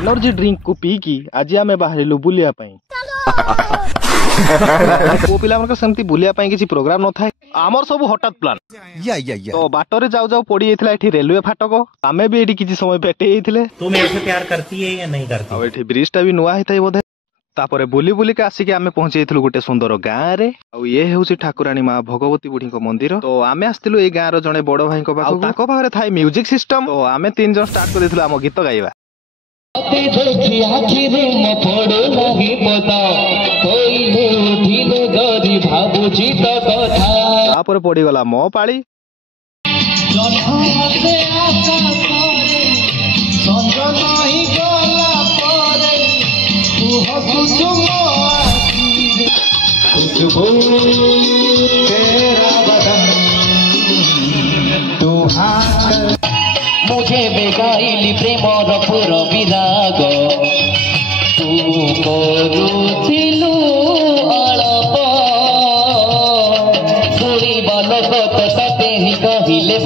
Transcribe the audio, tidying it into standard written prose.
Energy drink को P की आज आम बाहर बुलिया पुओ पिला सेमती बुलिया किसी प्रोग्राम न थाए आमर सब हठात प्लान तो बाटर जाऊ जाऊ पड़ी जाइथिला एठी रेलवे फाटक आमे भी एठी किछि समय भेटे जाइथिले। तुम ऐसे प्यार करती है या नहीं करती? अब एठी ब्रिजटा भी नुआ हिथाई बोधे तापरे बुली बुली के आसिके आमे पहुंची जाइथिलु गुटे सुंदर गाँ रे आ ये हेउची ठाकुराणी माँ भगवती बुढ़ी को मंदिर। तो आमे आस्तिलु ए गाँ रो जणे बड़ भाई को पाखु ताको पाखरे थाई म्यूजिक सिस्टम तो आमे तीन जण स्टार्ट कर देथिलु आम गीत गाइबा। तापर पड़ी गला मो पाली मुझे बेगाइली प्रेम रपुर विराग तू करुथिलु अळप शुणिबा लोक तो तते ही कहिले